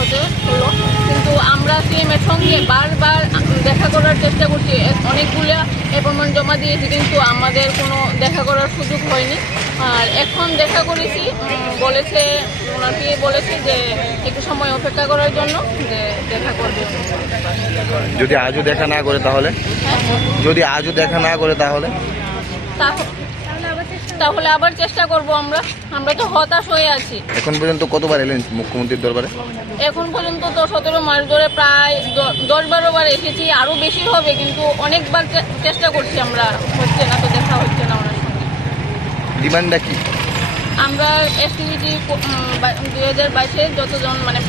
হতে হলো। কিন্তু আমরা সিএমের সঙ্গে বারবার দেখা করার চেষ্টা করছি। অনেকগুলো অ্যাপয়েন্টমেন্ট জমা দিয়েছি কিন্তু আমাদের কোনো দেখা করার সুযোগ হয়নি। আর এখন দেখা করেছি বলেছে ওনাকে বলেছে যে একটু সময় অপেক্ষা করার জন্য যে দেখা করবে। যদি আজও দেখা না করে তাহলে? হ্যাঁ? যদি আজও দেখা না করে তাহলে? তাহ- তাহলে আবার চেষ্টা করব আমরা। আমরা তো হতাশ হয়ে আছি। এখন পর্যন্ত কতবার এলেন মুখ্যমন্ত্রীর দরবারে? এখন পর্যন্ত তো সতেরো মাস ধরে প্রায় দশ বারো বার এসেছি আরও বেশি হবে কিন্তু অনেকবার চেষ্টা করছি আমরা। হচ্ছে না তো দেখা হচ্ছে না ওনার সঙ্গে। ডিমান্ডটা কি? আমরা এসটিভিটি দুই হাজার বাইশে যতজন মানে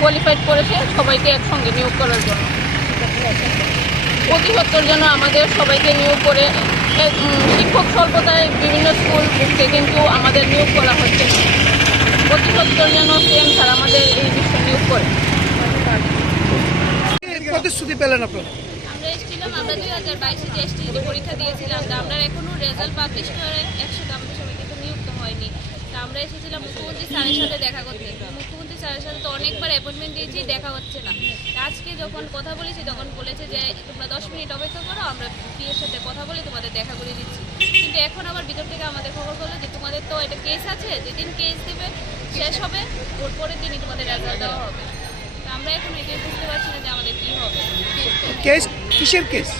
কোয়ালিফাইড করেছে সবাইকে একসঙ্গে নিয়োগ করার জন্য। অতি সত্তর জন্য আমাদের সবাইকে নিয়োগ করে শিক্ষক স্বল্পতায় বিভিন্ন স্কুল কিন্তু আমাদের নিয়োগ করা হচ্ছে অতি সত্তর যেন সিএম স্যার আমাদের এই বিষয়ে নিয়োগ করে। প্রতিশ্রুতি পেলেন আপনারা? আমরা এসেছিলাম আমরা দুই হাজার বাইশে যে এসটি পরীক্ষা দিয়েছিলাম তা আমরা এখনও রেজাল্ট পাবলিশ করে একসাথে আমাদের সবাইকে তো নিযুক্ত হয়নি। তা আমরা এসেছিলাম মুখ্যমন্ত্রী স্যারের সাথে দেখা করতে। মুখ্যমন্ত্রী স্যারের সাথে তো অনেকবার অ্যাপয়েন্টমেন্ট দিয়েছি দেখা হচ্ছে না। যখন কথা বলেছি তখন বলেছে যে তোমরা দশ মিনিট অপেক্ষা করো আমরা বিয়ের সাথে কথা বলে তোমাদের দেখা করে দিচ্ছি। কিন্তু এখন আবার ভিতর থেকে আমাদের খবর বলে যে তোমাদের তো একটা কেস আছে যেদিন কেস দেবে শেষ হবে ওর পরের দিনই তোমাদের রেজাল্ট দেওয়া হবে। তা আমরা এখন এটাই বুঝতে পারছি না যে আমাদের কী হবে। কেস কিসের কেস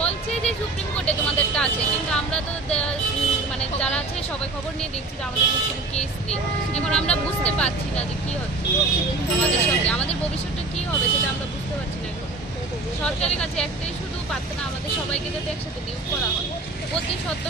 বলছে যে সুপ্রিম কোর্টে তোমাদেরটা আছে কিন্তু আমরা তো মানে যারা আছে সবাই খবর নিয়ে দেখছি যে আমাদের কেস নেই। এখন আমরা বুঝতে পারছি না যে কি হচ্ছে আমাদের সঙ্গে। আমাদের ভবিষ্যৎটা কি হবে সেটা আমরা বুঝতে পারছি না এখন সরকারের কাছে একটাই শুধু প্রার্থনা আমাদের সবাইকে যাতে একসাথে নিয়োগ করা হয়। প্রতি সত্তর